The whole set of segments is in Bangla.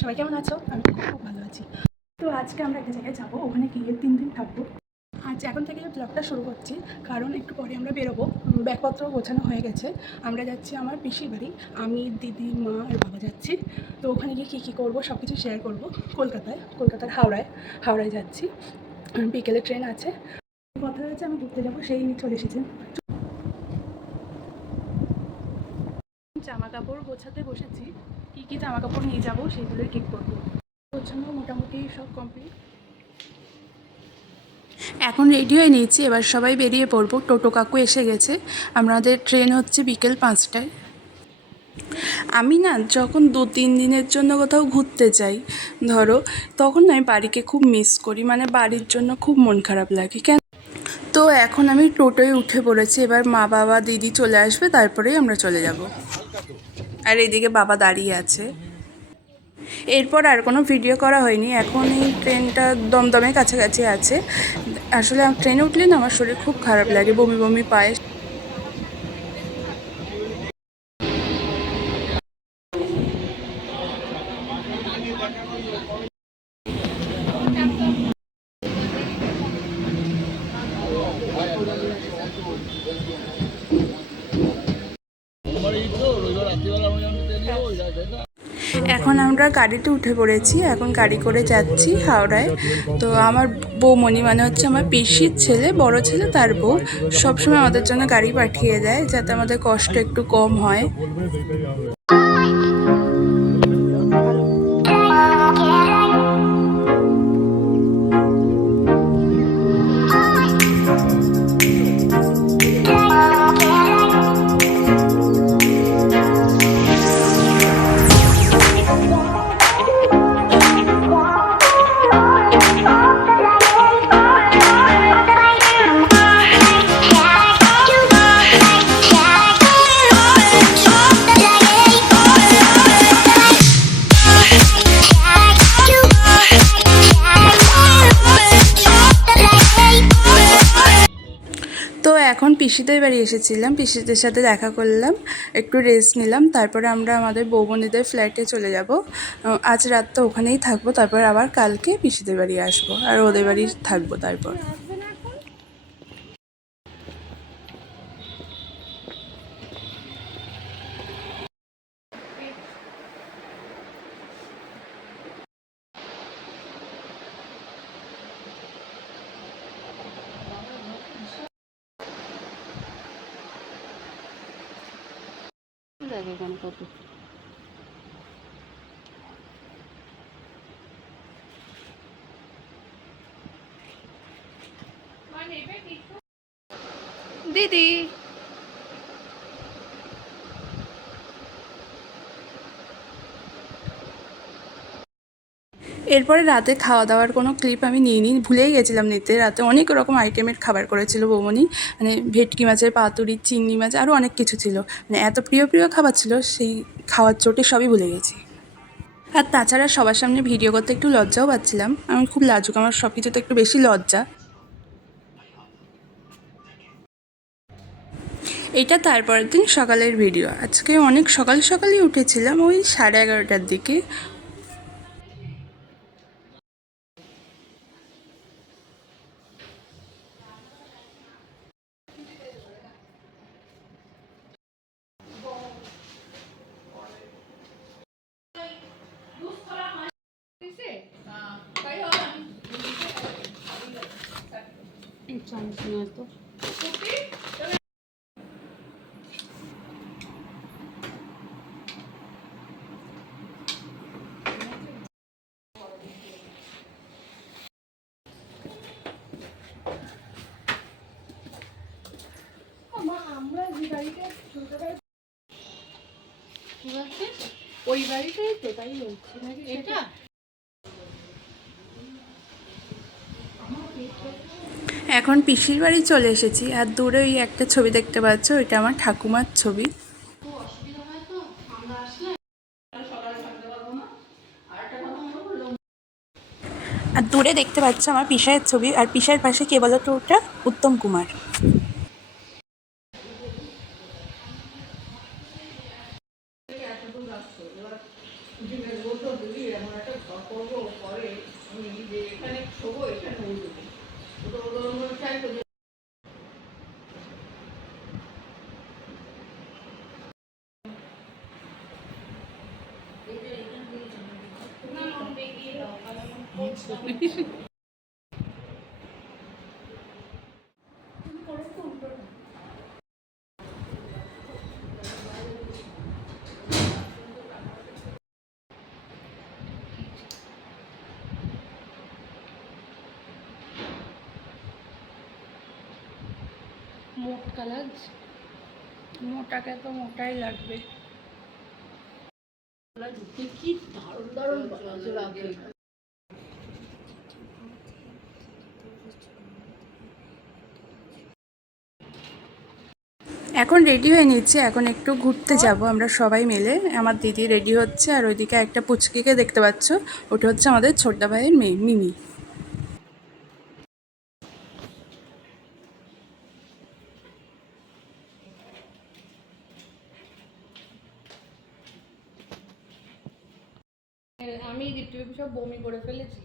সবাই কেমন আছো? আমি খুব ভালো আছি। তো আজকে আমরা একটা জায়গায় যাবো, ওখানে গিয়ে 3 দিন থাকবো। আজ এখন থেকে ব্লগটা শুরু করছি, কারণ একটু পরে আমরা বেরোবো। ব্যাগপত্র গোছানো হয়ে গেছে। আমরা যাচ্ছি আমার পিসির বাড়ি। আমি, দিদি, মা আর বাবা যাচ্ছি। তো ওখানে গিয়ে কী করবো সব কিছু শেয়ার করবো। কলকাতার হাওড়ায় যাচ্ছি। বিকেলে ট্রেন আছে। কথা হয়েছে আমি ঘুরতে যাবো, সেই চলে এসেছেন। জামা কাপড় গোছাতে বসেছি। কী জামা কাপড় নিয়ে যাবো সেইগুলোই ঠিক করবো। গোছানো মোটামুটি সব কমপ্লিট। এখন রেডি হয়ে নিয়েছি, এবার সবাই বেরিয়ে পড়বো। টোটো কাকু এসে গেছে। আমাদের ট্রেন হচ্ছে বিকেল 5টায়। আমি না যখন 2-3 দিনের জন্য কোথাও ঘুরতে যাই ধরো, তখন আমি বাড়িকে খুব মিস করি, মানে বাড়ির জন্য খুব মন খারাপ লাগে। কেন? তো এখন আমি টোটোয় উঠে পড়েছি। এবার মা, বাবা, দিদি চলে আসবে, তারপরেই আমরা চলে যাব। আর এইদিকে বাবা দাঁড়িয়ে আছে। এরপর আর কোনো ভিডিও করা হয়নি। এখন এই ট্রেনটা দমদমের কাছাকাছি আছে। আসলে ট্রেনে উঠলে না আমার শরীর খুব খারাপ লাগে, বমি বমি পায়। এখন আমরা গাড়িতে উঠে পড়েছি, এখন গাড়ি করে যাচ্ছি হাওড়ায়। তো আমার বৌমণি, মানে হচ্ছে আমার পিসির ছেলে, বড় ছেলে, তার বউ সবসময় আমাদের জন্য গাড়ি পাঠিয়ে দেয়, যাতে আমাদের কষ্ট একটু কম হয়। তো এখন পিসিদের বাড়ি এসেছিলাম, পিসিদের সাথে দেখা করলাম, একটু রেস্ট নিলাম। তারপরে আমরা আমাদের বৌমনিদের ফ্ল্যাটে চলে যাব। আজ রাতটা ওখানেই থাকবো, তারপর আবার কালকে পিসিদের বাড়ি আসবো আর ওদের বাড়ি থাকবো। তারপর দিদি এরপরে রাতে খাওয়া দাওয়ার কোনো ক্লিপ আমি নিইনি, ভুলেই গেছিলাম নিতে। রাতে অনেক রকম আইটেমের খাবার করেছিল বৌমনি, মানে ভেটকি মাছের পাতুরি, চিংড়ি মাছ, আরও অনেক কিছু ছিল। মানে এত প্রিয় প্রিয় খাবার ছিল, সেই খাওয়ার চোটে সবই ভুলে গেছি। আর তাছাড়া সবার সামনে ভিডিও করতে একটু লজ্জাও পাচ্ছিলাম। আমি খুব লাজুক, আমার সব কিছুতে একটু বেশি লজ্জা। এটা তারপরের দিন সকালের ভিডিও। আজকে অনেক সকাল সকালই উঠেছিলাম, ওই 11:30টার দিকে। আমরা যে বাড়িতে ওই বাড়িটাই তো, তাই বলছি নাকি এটা। এখন পিসির বাড়ি চলে এসেছি, আর দূরে ওই একটা ছবি দেখতে পাচ্ছ, ওইটা আমার ঠাকুমার ছবি। আর দূরে দেখতে পাচ্ছ আমার পিসায়ের ছবি, আর পিসায়ের পাশে কে বলো তো, ওটা উত্তম কুমার। মোটা লাগছে, মোটাকে তো মোটাই লাগবে। কি দারুণ দারুণ লাগবে। এখন রেডি হয়ে নিচ্ছে, এখন একটু ঘুরতে যাব আমরা সবাই মিলে। আমার দিদি রেডি হচ্ছে, আর ওইদিকে একটা পুচকিকে দেখতে পাচ্ছ, ওটা হচ্ছে আমাদের ছোট্ট ভাইয়ের মেয়ে মিমি। আমি সব বমি করে ফেলেছি।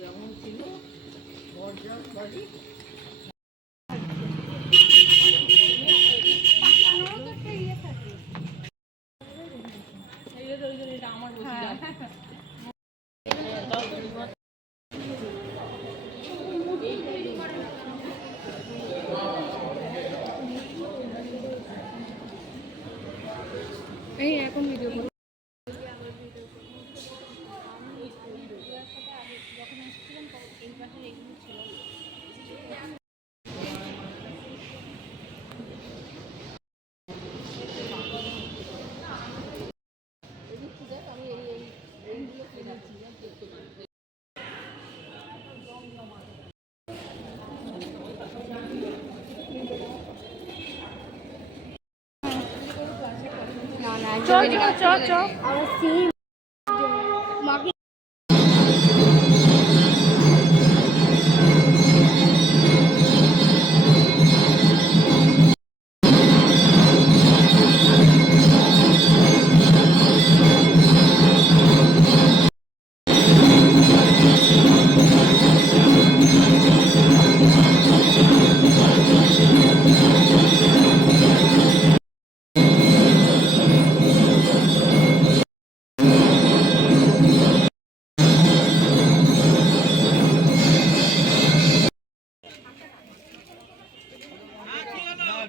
যেমন ছিল বাড়ি আমার এই এখন ভিডিও করো।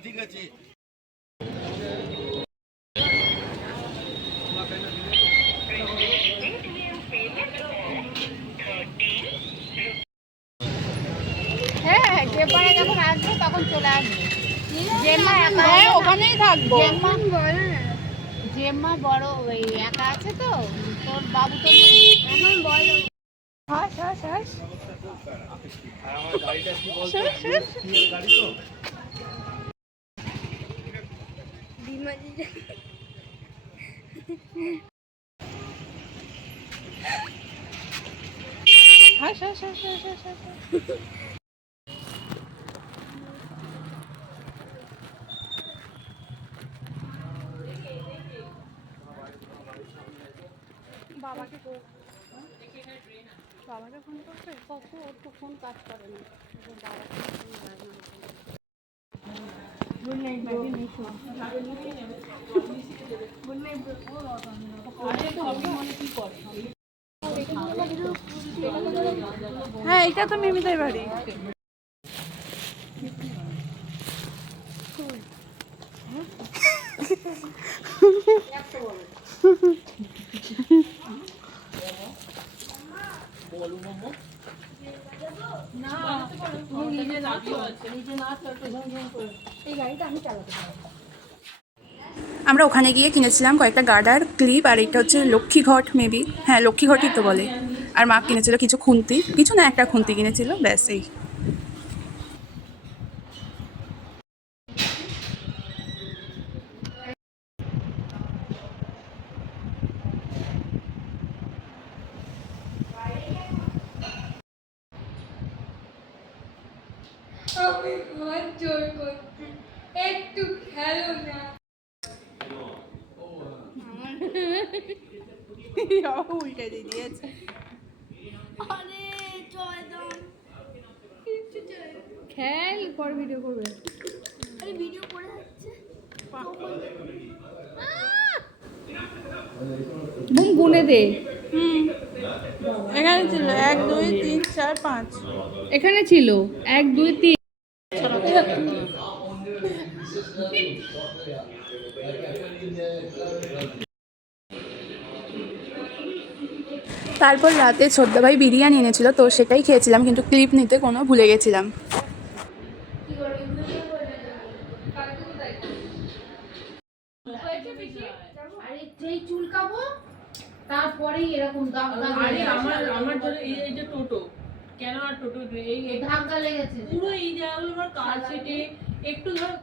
ঠিক আছে। হ্যাঁ, যে পরে যখন আসবে তখন চলে আসবে। ওখানেই থাকবো। জেম্মা বড় ওই একা আছে তো, তোর বাবু তো নেই এখন বড়। হাস হাস হাস। আর আমার গাড়িটা কি বলতো, গাড়ি তো হাস হাস হাস হাস হাস। বাবাকে বাবাকে ফোন করতে কত ওর তো ফোন কাজ করে না। Good night baby Mishu. Good night হ্যাঁ, এটা তো মিমিদের বাড়ি। আমরা ওখানে গিয়ে কিনেছিলাম কয়েকটা গার্ডার ক্লিপ, আর এটা হচ্ছে লক্ষ্মীঘট মেবি, হ্যাঁ লক্ষ্মীঘটই তো বলে। আর মা কিনেছিল কিছু খুন্তি, কিছু না একটা খুন্তি কিনেছিল, ব্যাস এই। আমি হাত জোর করছি, একটু খেলো না। উল্টে দিয়ে দিয়েছে। আরে জয়দান খেল পর ভিডিও করবে। আরে ভিডিও করে যাচ্ছে বুম গুনে দে। এখানে ছিল 1 2 3 4 5। এখানে ছিল 1 2 3। তারপর রাতে ছোটদা ভাই বিরিয়ানি এনেছিল, তো সেটাই খেয়েছিলাম, কিন্তু ক্লিপ নিতে কোনো ভুলে গেছিলাম। আরে যেই চুলকাবো তারপরেই এরকম দাগ দাগ আরে আমার ধরে এই যে টোটো কেন আর টোটো এই ধাক্কা লেগেছে। পুরো এই জায়গাগুলো আমার কাল সেটে একটু ধর।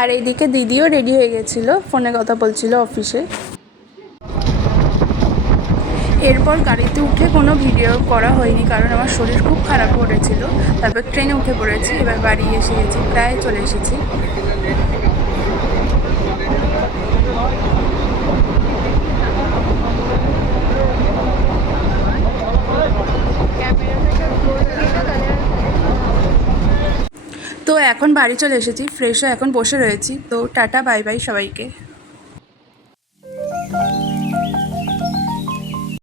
আর এইদিকে দিদিও রেডি হয়ে গেছিল, ফোনে কথা বলছিল অফিসে। এরপর গাড়িতে উঠে কোনো ভিডিও করা হয়নি, কারণ আমার শরীর খুব খারাপ করেছিল। তারপর ট্রেনে উঠে পড়েছি, এবার বাড়ি এসে গেছি, প্রায় চলে এসেছি। তো এখন বাড়ি চলে এসেছি, ফ্রেশ হয়ে এখন বসে রয়েছি। তো টাটা বাই বাই সবাইকে।